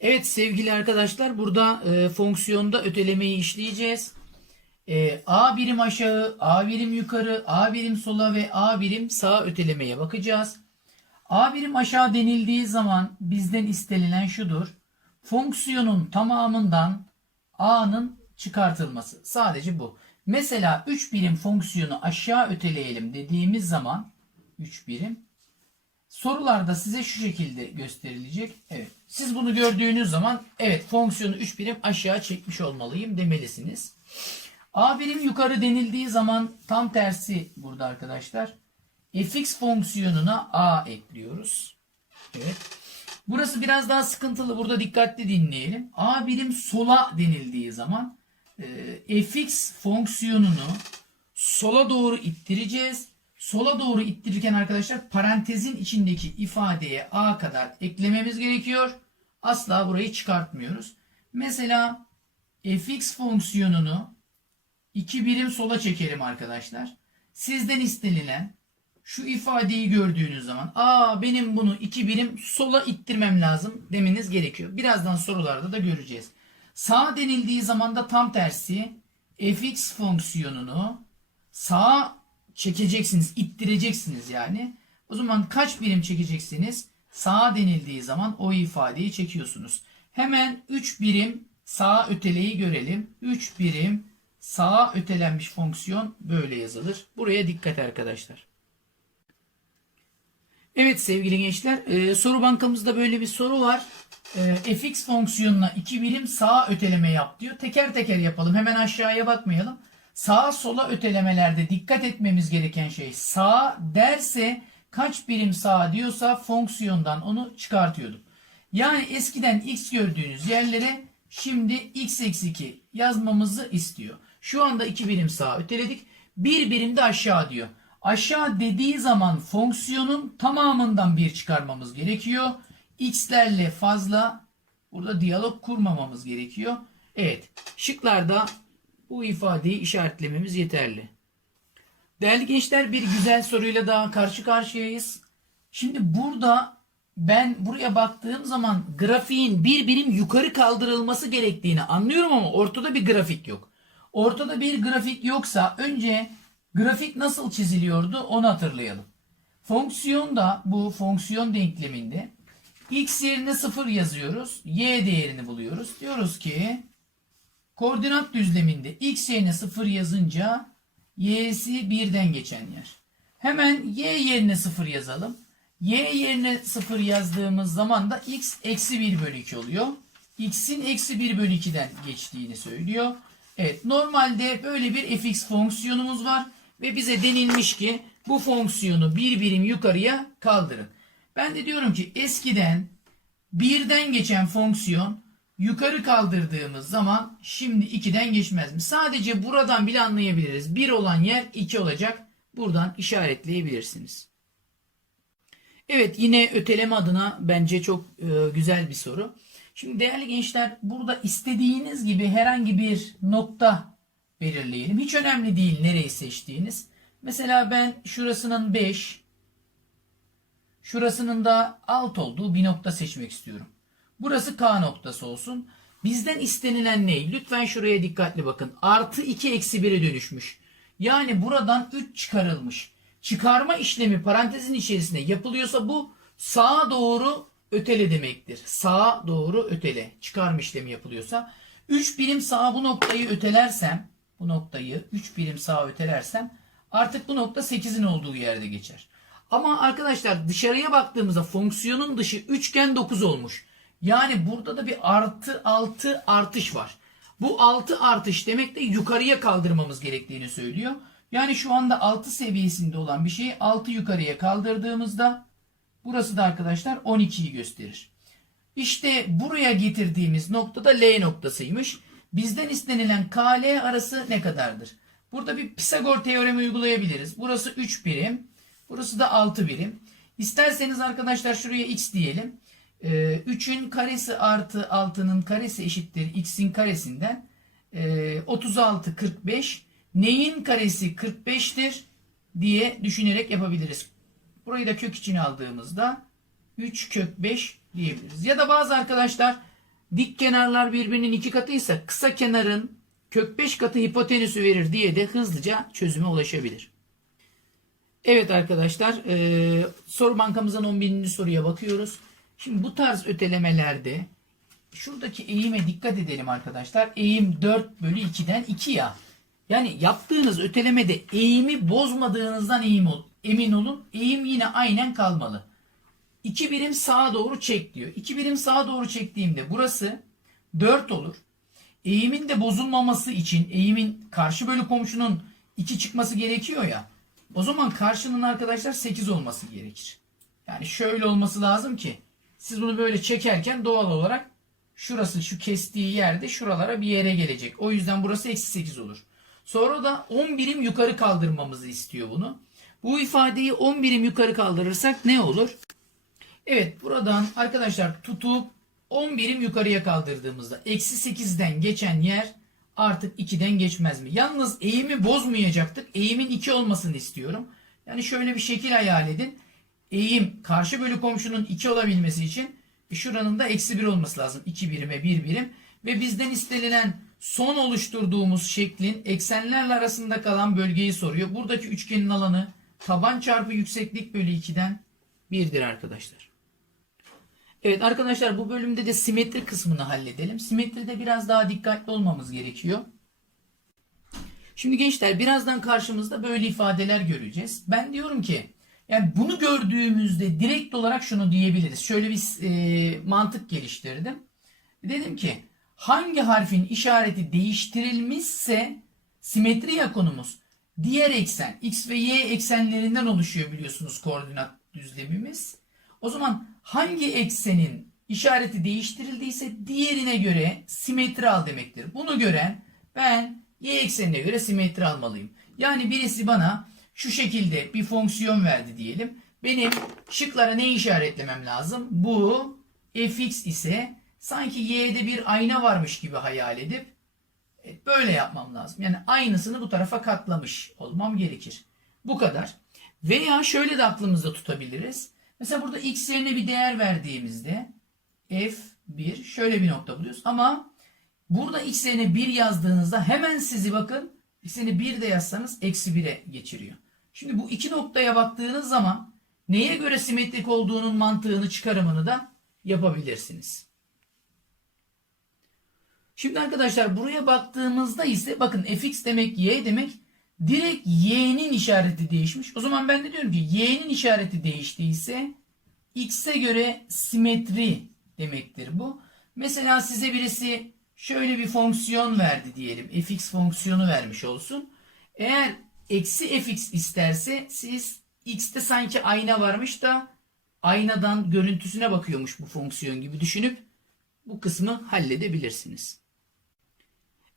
Evet sevgili arkadaşlar burada e, fonksiyonda ötelemeyi işleyeceğiz. E, A birim aşağı, A birim yukarı, A birim sola ve A birim sağa ötelemeye bakacağız. A birim aşağı denildiği zaman bizden istenilen şudur. Fonksiyonun tamamından A'nın çıkartılması. Sadece bu. Mesela 3 birim fonksiyonu aşağı öteleyelim dediğimiz zaman 3 birim Sorularda size şu şekilde gösterilecek. Evet. Siz bunu gördüğünüz zaman evet fonksiyonu 3 birim aşağı çekmiş olmalıyım demelisiniz. A birim yukarı denildiği zaman tam tersi burada arkadaşlar. fx fonksiyonuna a ekliyoruz. Evet. Burası biraz daha sıkıntılı. Burada dikkatli dinleyelim. A birim sola denildiği zaman e, fx fonksiyonunu sola doğru ittireceğiz. Sola doğru ittirirken arkadaşlar parantezin içindeki ifadeye a kadar eklememiz gerekiyor. Asla burayı çıkartmıyoruz. Mesela fx fonksiyonunu iki birim sola çekelim arkadaşlar. Sizden istenilen şu ifadeyi gördüğünüz zaman aa benim bunu iki birim sola ittirmem lazım demeniz gerekiyor. Birazdan sorularda da göreceğiz. Sağ denildiği zaman da tam tersi fx fonksiyonunu sağa çekeceksiniz, ittireceksiniz yani. O zaman kaç birim çekeceksiniz? Sağa denildiği zaman o ifadeyi çekiyorsunuz. Hemen 3 birim sağa öteleyi görelim. 3 birim sağa ötelenmiş fonksiyon böyle yazılır. Buraya dikkat arkadaşlar. Evet sevgili gençler e, soru bankamızda böyle bir soru var. E, fx fonksiyonuna 2 birim sağa öteleme yap diyor. Teker teker yapalım. Hemen aşağıya bakmayalım. Sağa sola ötelemelerde dikkat etmemiz gereken şey sağ derse kaç birim sağ diyorsa fonksiyondan onu çıkartıyorduk. Yani eskiden x gördüğünüz yerlere şimdi x eksi 2 yazmamızı istiyor. Şu anda 2 birim sağ öteledik. 1 birim de aşağı diyor. Aşağı dediği zaman fonksiyonun tamamından 1 çıkarmamız gerekiyor. x'lerle fazla burada diyalog kurmamamız gerekiyor. Evet şıklarda bu ifadeyi işaretlememiz yeterli. Değerli gençler bir güzel soruyla daha karşı karşıyayız. Şimdi burada ben buraya baktığım zaman grafiğin bir birim yukarı kaldırılması gerektiğini anlıyorum ama ortada bir grafik yok. Ortada bir grafik yoksa önce grafik nasıl çiziliyordu onu hatırlayalım. Fonksiyonda bu fonksiyon denkleminde x yerine 0 yazıyoruz. Y değerini buluyoruz. Diyoruz ki Koordinat düzleminde x yerine 0 yazınca y'si 1'den geçen yer. Hemen y yerine 0 yazalım. y yerine 0 yazdığımız zaman da x eksi 1 bölü 2 oluyor. x'in eksi 1 bölü 2'den geçtiğini söylüyor. Evet normalde böyle bir fx fonksiyonumuz var ve bize denilmiş ki bu fonksiyonu bir birim yukarıya kaldırın. Ben de diyorum ki eskiden birden geçen fonksiyon yukarı kaldırdığımız zaman şimdi 2'den geçmez mi? Sadece buradan bile anlayabiliriz. 1 olan yer 2 olacak. Buradan işaretleyebilirsiniz. Evet yine öteleme adına bence çok e, güzel bir soru. Şimdi değerli gençler burada istediğiniz gibi herhangi bir nokta belirleyelim. Hiç önemli değil nereyi seçtiğiniz. Mesela ben şurasının 5, şurasının da 6 olduğu bir nokta seçmek istiyorum. Burası K noktası olsun. Bizden istenilen ne? Lütfen şuraya dikkatli bakın. Artı 2 eksi 1'e dönüşmüş. Yani buradan 3 çıkarılmış. Çıkarma işlemi parantezin içerisinde yapılıyorsa bu sağa doğru ötele demektir. Sağa doğru ötele. Çıkarma işlemi yapılıyorsa. 3 birim sağa bu noktayı ötelersem bu noktayı 3 birim sağa ötelersem artık bu nokta 8'in olduğu yerde geçer. Ama arkadaşlar dışarıya baktığımızda fonksiyonun dışı üçgen 9 olmuş. Yani burada da bir artı 6 artış var. Bu 6 artış demek de yukarıya kaldırmamız gerektiğini söylüyor. Yani şu anda 6 seviyesinde olan bir şeyi 6 yukarıya kaldırdığımızda burası da arkadaşlar 12'yi gösterir. İşte buraya getirdiğimiz nokta da L noktasıymış. Bizden istenilen KL arası ne kadardır? Burada bir Pisagor teoremi uygulayabiliriz. Burası 3 birim. Burası da 6 birim. İsterseniz arkadaşlar şuraya x diyelim. 3'ün ee, karesi artı 6'nın karesi eşittir x'in karesinden. 36 ee, 45 neyin karesi 45'tir diye düşünerek yapabiliriz. Burayı da kök içine aldığımızda 3 kök 5 diyebiliriz. Ya da bazı arkadaşlar dik kenarlar birbirinin iki katıysa kısa kenarın kök 5 katı hipotenüsü verir diye de hızlıca çözüme ulaşabilir. Evet arkadaşlar e, soru bankamızın 11. soruya bakıyoruz. Şimdi bu tarz ötelemelerde şuradaki eğime dikkat edelim arkadaşlar. Eğim 4 bölü 2'den 2 ya. Yani yaptığınız ötelemede eğimi bozmadığınızdan eğim ol, emin olun. Eğim yine aynen kalmalı. 2 birim sağa doğru çek diyor. 2 birim sağa doğru çektiğimde burası 4 olur. Eğimin de bozulmaması için eğimin karşı bölü komşunun 2 çıkması gerekiyor ya. O zaman karşının arkadaşlar 8 olması gerekir. Yani şöyle olması lazım ki siz bunu böyle çekerken doğal olarak şurası şu kestiği yerde şuralara bir yere gelecek. O yüzden burası eksi 8 olur. Sonra da 10 birim yukarı kaldırmamızı istiyor bunu. Bu ifadeyi 10 birim yukarı kaldırırsak ne olur? Evet buradan arkadaşlar tutup 10 birim yukarıya kaldırdığımızda eksi 8'den geçen yer artık 2'den geçmez mi? Yalnız eğimi bozmayacaktık. Eğimin 2 olmasını istiyorum. Yani şöyle bir şekil hayal edin. Eğim karşı bölü komşunun 2 olabilmesi için e, şuranın da eksi 1 olması lazım. 2 birime 1 birim. Ve bizden istenilen son oluşturduğumuz şeklin eksenlerle arasında kalan bölgeyi soruyor. Buradaki üçgenin alanı taban çarpı yükseklik bölü 2'den 1'dir arkadaşlar. Evet arkadaşlar bu bölümde de simetri kısmını halledelim. Simetride biraz daha dikkatli olmamız gerekiyor. Şimdi gençler birazdan karşımızda böyle ifadeler göreceğiz. Ben diyorum ki yani bunu gördüğümüzde direkt olarak şunu diyebiliriz. Şöyle bir e, mantık geliştirdim. Dedim ki hangi harfin işareti değiştirilmişse simetri ya konumuz diğer eksen x ve y eksenlerinden oluşuyor biliyorsunuz koordinat düzlemimiz. O zaman hangi eksenin işareti değiştirildiyse diğerine göre simetri al demektir. Bunu gören ben y eksenine göre simetri almalıyım. Yani birisi bana şu şekilde bir fonksiyon verdi diyelim. Benim şıklara ne işaretlemem lazım? Bu fx ise sanki y'de bir ayna varmış gibi hayal edip böyle yapmam lazım. Yani aynısını bu tarafa katlamış olmam gerekir. Bu kadar. Veya şöyle de aklımızda tutabiliriz. Mesela burada x yerine bir değer verdiğimizde f1 şöyle bir nokta buluyoruz. Ama burada x yerine 1 yazdığınızda hemen sizi bakın x yerine 1 de yazsanız eksi 1'e geçiriyor. Şimdi bu iki noktaya baktığınız zaman neye göre simetrik olduğunun mantığını çıkarımını da yapabilirsiniz. Şimdi arkadaşlar buraya baktığımızda ise bakın fx demek y demek direkt y'nin işareti değişmiş. O zaman ben de diyorum ki y'nin işareti değiştiyse x'e göre simetri demektir bu. Mesela size birisi şöyle bir fonksiyon verdi diyelim. fx fonksiyonu vermiş olsun. Eğer eksi fx isterse siz x'te sanki ayna varmış da aynadan görüntüsüne bakıyormuş bu fonksiyon gibi düşünüp bu kısmı halledebilirsiniz.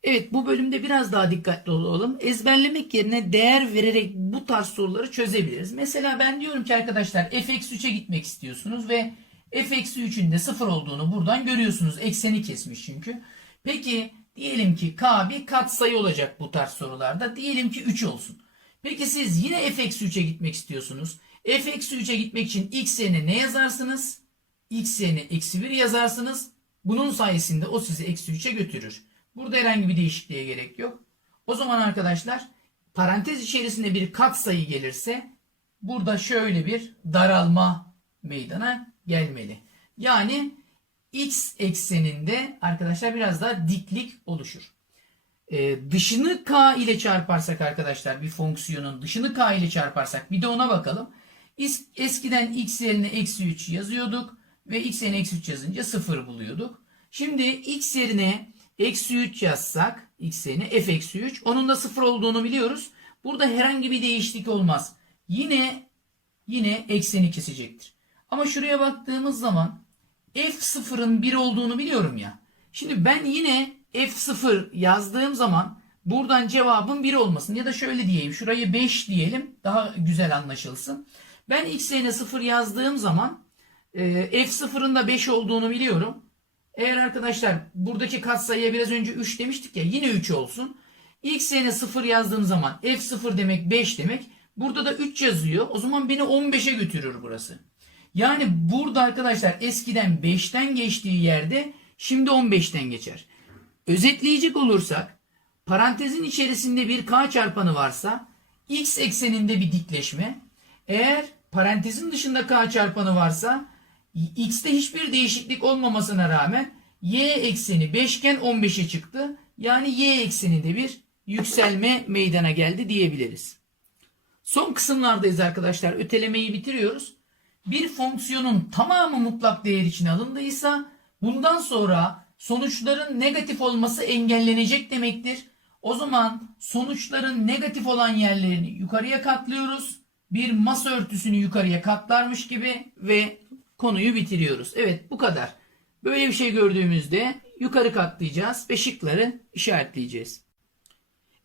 Evet bu bölümde biraz daha dikkatli olalım. Ezberlemek yerine değer vererek bu tarz soruları çözebiliriz. Mesela ben diyorum ki arkadaşlar f-3'e gitmek istiyorsunuz ve f-3'ün de 0 olduğunu buradan görüyorsunuz. Ekseni kesmiş çünkü. Peki diyelim ki k bir katsayı olacak bu tarz sorularda. Diyelim ki 3 olsun. Peki siz yine f-3'e gitmek istiyorsunuz. f-3'e gitmek için x yerine ne yazarsınız? x yerine eksi 1 yazarsınız. Bunun sayesinde o sizi eksi 3'e götürür. Burada herhangi bir değişikliğe gerek yok. O zaman arkadaşlar parantez içerisinde bir katsayı gelirse burada şöyle bir daralma meydana gelmeli. Yani x ekseninde arkadaşlar biraz daha diklik oluşur. Ee, dışını k ile çarparsak arkadaşlar bir fonksiyonun dışını k ile çarparsak bir de ona bakalım. Eskiden x yerine eksi 3 yazıyorduk ve x yerine eksi 3 yazınca 0 buluyorduk. Şimdi x yerine eksi 3 yazsak x yerine f eksi 3 onun da 0 olduğunu biliyoruz. Burada herhangi bir değişiklik olmaz. Yine yine ekseni kesecektir. Ama şuraya baktığımız zaman f0'ın 1 olduğunu biliyorum ya. Şimdi ben yine f0 yazdığım zaman buradan cevabın 1 olmasın. Ya da şöyle diyeyim şurayı 5 diyelim daha güzel anlaşılsın. Ben x yerine 0 yazdığım zaman e, f0'ın da 5 olduğunu biliyorum. Eğer arkadaşlar buradaki katsayıya biraz önce 3 demiştik ya yine 3 olsun. X yerine 0 yazdığım zaman f0 demek 5 demek. Burada da 3 yazıyor. O zaman beni 15'e götürür burası. Yani burada arkadaşlar eskiden 5'ten geçtiği yerde Şimdi 15'ten geçer. Özetleyecek olursak parantezin içerisinde bir k çarpanı varsa x ekseninde bir dikleşme. Eğer parantezin dışında k çarpanı varsa x'te hiçbir değişiklik olmamasına rağmen y ekseni 5 iken 15'e çıktı. Yani y ekseninde bir yükselme meydana geldi diyebiliriz. Son kısımlardayız arkadaşlar. Ötelemeyi bitiriyoruz. Bir fonksiyonun tamamı mutlak değer için alındıysa bundan sonra sonuçların negatif olması engellenecek demektir. O zaman sonuçların negatif olan yerlerini yukarıya katlıyoruz. Bir masa örtüsünü yukarıya katlarmış gibi ve konuyu bitiriyoruz. Evet bu kadar. Böyle bir şey gördüğümüzde yukarı katlayacağız ve şıkları işaretleyeceğiz.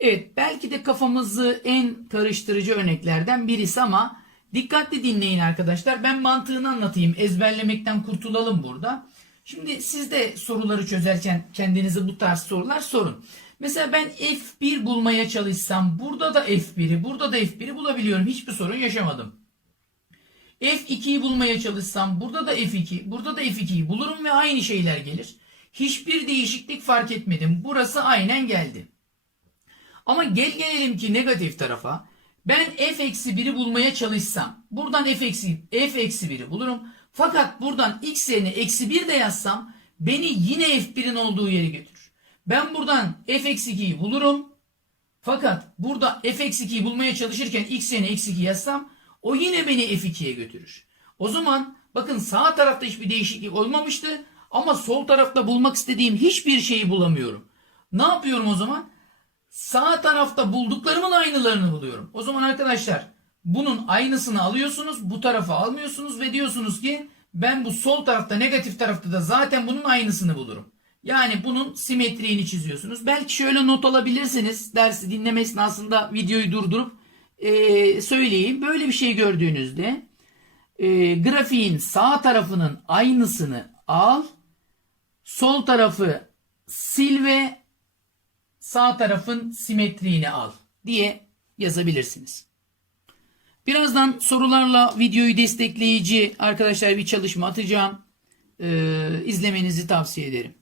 Evet belki de kafamızı en karıştırıcı örneklerden birisi ama dikkatli dinleyin arkadaşlar. Ben mantığını anlatayım. Ezberlemekten kurtulalım burada. Şimdi siz de soruları çözerken kendinize bu tarz sorular sorun. Mesela ben F1 bulmaya çalışsam burada da F1'i burada da F1'i bulabiliyorum. Hiçbir sorun yaşamadım. F2'yi bulmaya çalışsam burada da F2 burada da F2'yi bulurum ve aynı şeyler gelir. Hiçbir değişiklik fark etmedim. Burası aynen geldi. Ama gel gelelim ki negatif tarafa. Ben f eksi 1'i bulmaya çalışsam buradan f eksi, f eksi 1'i bulurum. Fakat buradan x yerine eksi 1 de yazsam beni yine f1'in olduğu yere götürür. Ben buradan f eksi 2'yi bulurum. Fakat burada f eksi 2'yi bulmaya çalışırken x yerine eksi 2 yazsam o yine beni f2'ye götürür. O zaman bakın sağ tarafta hiçbir değişiklik olmamıştı ama sol tarafta bulmak istediğim hiçbir şeyi bulamıyorum. Ne yapıyorum o zaman? Sağ tarafta bulduklarımın aynılarını buluyorum. O zaman arkadaşlar bunun aynısını alıyorsunuz. Bu tarafa almıyorsunuz ve diyorsunuz ki ben bu sol tarafta negatif tarafta da zaten bunun aynısını bulurum. Yani bunun simetriğini çiziyorsunuz. Belki şöyle not alabilirsiniz. Dersi dinleme esnasında videoyu durdurup e, söyleyeyim. Böyle bir şey gördüğünüzde e, grafiğin sağ tarafının aynısını al. Sol tarafı sil ve sağ tarafın simetriğini al diye yazabilirsiniz. Birazdan sorularla videoyu destekleyici arkadaşlar bir çalışma atacağım. Ee, izlemenizi tavsiye ederim.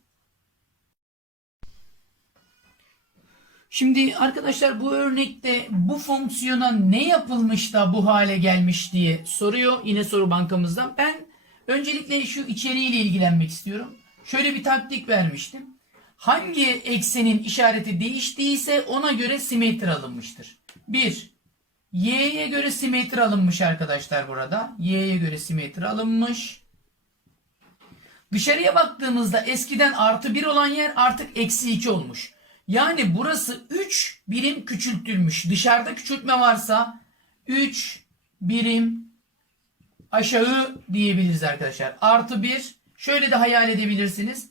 Şimdi arkadaşlar bu örnekte bu fonksiyona ne yapılmış da bu hale gelmiş diye soruyor yine soru bankamızdan. Ben öncelikle şu içeriğiyle ilgilenmek istiyorum. Şöyle bir taktik vermiştim hangi eksenin işareti değiştiyse ona göre simetri alınmıştır. 1. Y'ye göre simetri alınmış arkadaşlar burada. Y'ye göre simetri alınmış. Dışarıya baktığımızda eskiden artı 1 olan yer artık eksi 2 olmuş. Yani burası 3 birim küçültülmüş. Dışarıda küçültme varsa 3 birim aşağı diyebiliriz arkadaşlar. Artı 1 şöyle de hayal edebilirsiniz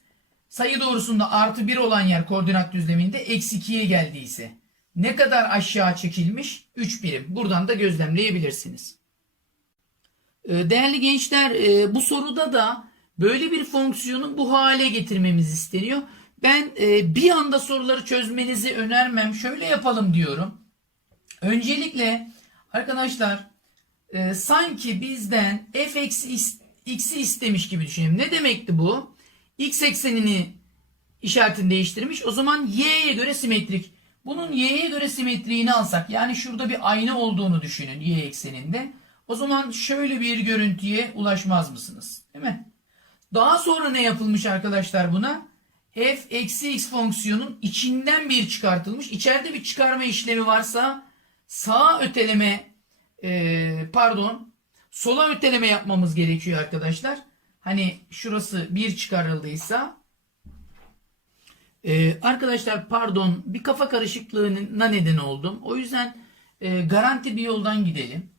sayı doğrusunda artı 1 olan yer koordinat düzleminde eksi 2'ye geldiyse ne kadar aşağı çekilmiş? 3 birim. Buradan da gözlemleyebilirsiniz. Ee, değerli gençler e, bu soruda da böyle bir fonksiyonu bu hale getirmemiz isteniyor. Ben e, bir anda soruları çözmenizi önermem. Şöyle yapalım diyorum. Öncelikle arkadaşlar e, sanki bizden f x'i istemiş gibi düşünelim. Ne demekti bu? x eksenini işaretini değiştirmiş. O zaman y'ye göre simetrik. Bunun y'ye göre simetriğini alsak yani şurada bir ayna olduğunu düşünün y ekseninde. O zaman şöyle bir görüntüye ulaşmaz mısınız? Değil mi? Daha sonra ne yapılmış arkadaşlar buna? f eksi x fonksiyonun içinden bir çıkartılmış. İçeride bir çıkarma işlemi varsa sağa öteleme e, pardon sola öteleme yapmamız gerekiyor arkadaşlar hani şurası 1 çıkarıldıysa ee, arkadaşlar pardon bir kafa karışıklığına neden oldum. O yüzden e, garanti bir yoldan gidelim.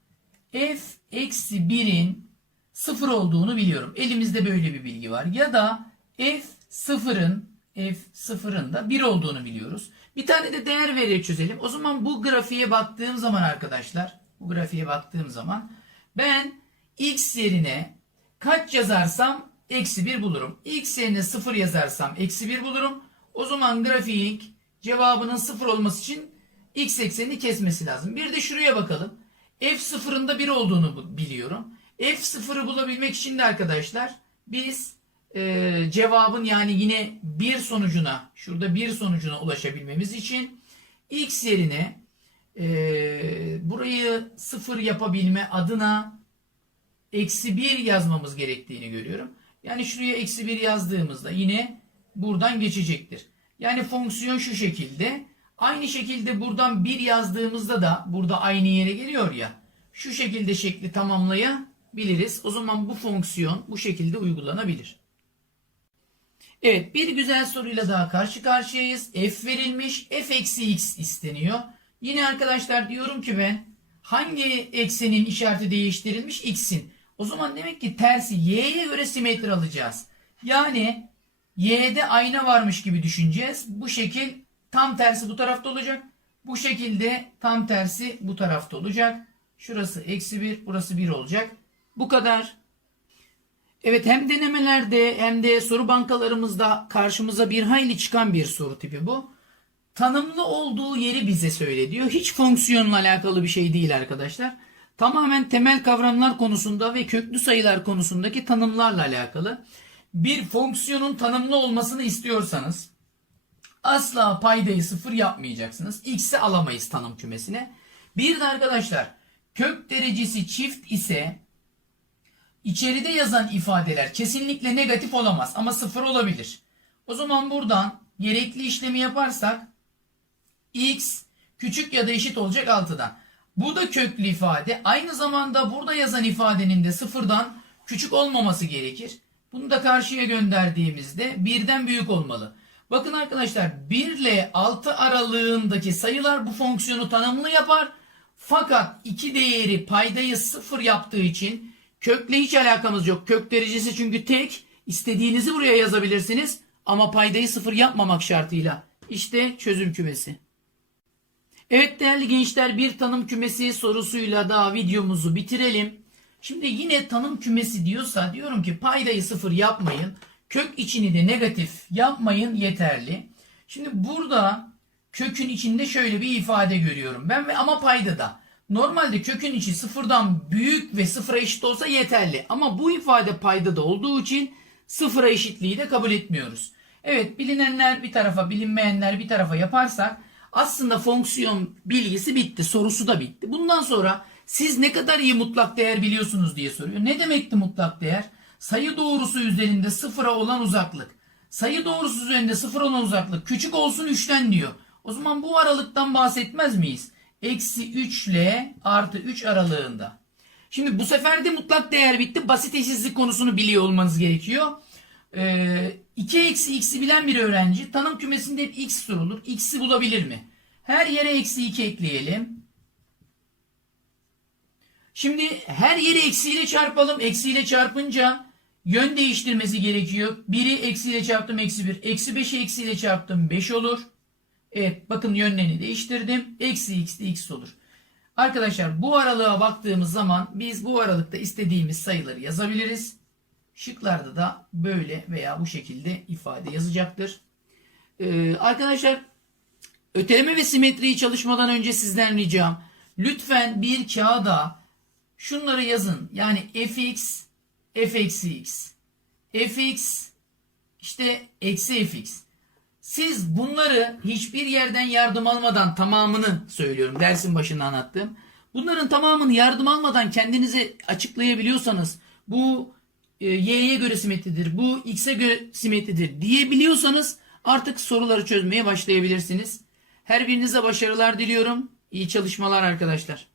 F eksi 1'in 0 olduğunu biliyorum. Elimizde böyle bir bilgi var. Ya da F 0'ın F 0'ın da 1 olduğunu biliyoruz. Bir tane de değer vererek çözelim. O zaman bu grafiğe baktığım zaman arkadaşlar bu grafiğe baktığım zaman ben x yerine Kaç yazarsam eksi 1 bulurum. X yerine 0 yazarsam eksi 1 bulurum. O zaman grafik cevabının 0 olması için x eksenini kesmesi lazım. Bir de şuraya bakalım. F sıfırında 1 olduğunu biliyorum. F sıfırı bulabilmek için de arkadaşlar biz e, cevabın yani yine bir sonucuna şurada bir sonucuna ulaşabilmemiz için x yerine e, burayı sıfır yapabilme adına eksi 1 yazmamız gerektiğini görüyorum. Yani şuraya eksi 1 yazdığımızda yine buradan geçecektir. Yani fonksiyon şu şekilde. Aynı şekilde buradan 1 yazdığımızda da burada aynı yere geliyor ya. Şu şekilde şekli tamamlayabiliriz. O zaman bu fonksiyon bu şekilde uygulanabilir. Evet bir güzel soruyla daha karşı karşıyayız. F verilmiş. F eksi x isteniyor. Yine arkadaşlar diyorum ki ben hangi eksenin işareti değiştirilmiş? X'in. O zaman demek ki tersi y'ye göre simetri alacağız. Yani y'de ayna varmış gibi düşüneceğiz. Bu şekil tam tersi bu tarafta olacak. Bu şekilde tam tersi bu tarafta olacak. Şurası eksi 1 burası 1 olacak. Bu kadar. Evet hem denemelerde hem de soru bankalarımızda karşımıza bir hayli çıkan bir soru tipi bu. Tanımlı olduğu yeri bize söyle diyor. Hiç fonksiyonla alakalı bir şey değil arkadaşlar. Tamamen temel kavramlar konusunda ve köklü sayılar konusundaki tanımlarla alakalı. Bir fonksiyonun tanımlı olmasını istiyorsanız asla paydayı sıfır yapmayacaksınız. X'i alamayız tanım kümesine. Bir de arkadaşlar kök derecesi çift ise içeride yazan ifadeler kesinlikle negatif olamaz ama sıfır olabilir. O zaman buradan gerekli işlemi yaparsak x küçük ya da eşit olacak 6'dan. Bu da köklü ifade. Aynı zamanda burada yazan ifadenin de sıfırdan küçük olmaması gerekir. Bunu da karşıya gönderdiğimizde birden büyük olmalı. Bakın arkadaşlar 1 ile 6 aralığındaki sayılar bu fonksiyonu tanımlı yapar. Fakat iki değeri paydayı sıfır yaptığı için kökle hiç alakamız yok. Kök derecesi çünkü tek. İstediğinizi buraya yazabilirsiniz. Ama paydayı sıfır yapmamak şartıyla. İşte çözüm kümesi. Evet değerli gençler bir tanım kümesi sorusuyla daha videomuzu bitirelim. Şimdi yine tanım kümesi diyorsa diyorum ki paydayı sıfır yapmayın. Kök içini de negatif yapmayın yeterli. Şimdi burada kökün içinde şöyle bir ifade görüyorum ben ve ama paydada. Normalde kökün içi sıfırdan büyük ve sıfıra eşit olsa yeterli. Ama bu ifade paydada olduğu için sıfıra eşitliği de kabul etmiyoruz. Evet bilinenler bir tarafa bilinmeyenler bir tarafa yaparsak aslında fonksiyon bilgisi bitti. Sorusu da bitti. Bundan sonra siz ne kadar iyi mutlak değer biliyorsunuz diye soruyor. Ne demekti mutlak değer? Sayı doğrusu üzerinde sıfıra olan uzaklık. Sayı doğrusu üzerinde sıfır olan uzaklık küçük olsun 3'ten diyor. O zaman bu aralıktan bahsetmez miyiz? Eksi 3 ile artı 3 aralığında. Şimdi bu sefer de mutlak değer bitti. Basit eşitsizlik konusunu biliyor olmanız gerekiyor. Ee, 2 eksi x'i bilen bir öğrenci tanım kümesinde hep x sorulur. X'i bulabilir mi? Her yere eksi 2 ekleyelim. Şimdi her yeri eksiyle çarpalım. Eksiyle çarpınca yön değiştirmesi gerekiyor. 1'i eksiyle çarptım eksi 1. Eksi 5'i eksiyle çarptım 5 olur. Evet bakın yönlerini değiştirdim. Eksi x de x olur. Arkadaşlar bu aralığa baktığımız zaman biz bu aralıkta istediğimiz sayıları yazabiliriz. Şıklarda da böyle veya bu şekilde ifade yazacaktır. Ee, arkadaşlar öteleme ve simetriyi çalışmadan önce sizden ricam lütfen bir kağıda şunları yazın. Yani fx, f eksi x, fx işte eksi fx. Siz bunları hiçbir yerden yardım almadan tamamını söylüyorum dersin başında anlattığım. Bunların tamamını yardım almadan kendinize açıklayabiliyorsanız bu e, y'ye göre simetridir, bu x'e göre simetridir diyebiliyorsanız artık soruları çözmeye başlayabilirsiniz. Her birinize başarılar diliyorum. İyi çalışmalar arkadaşlar.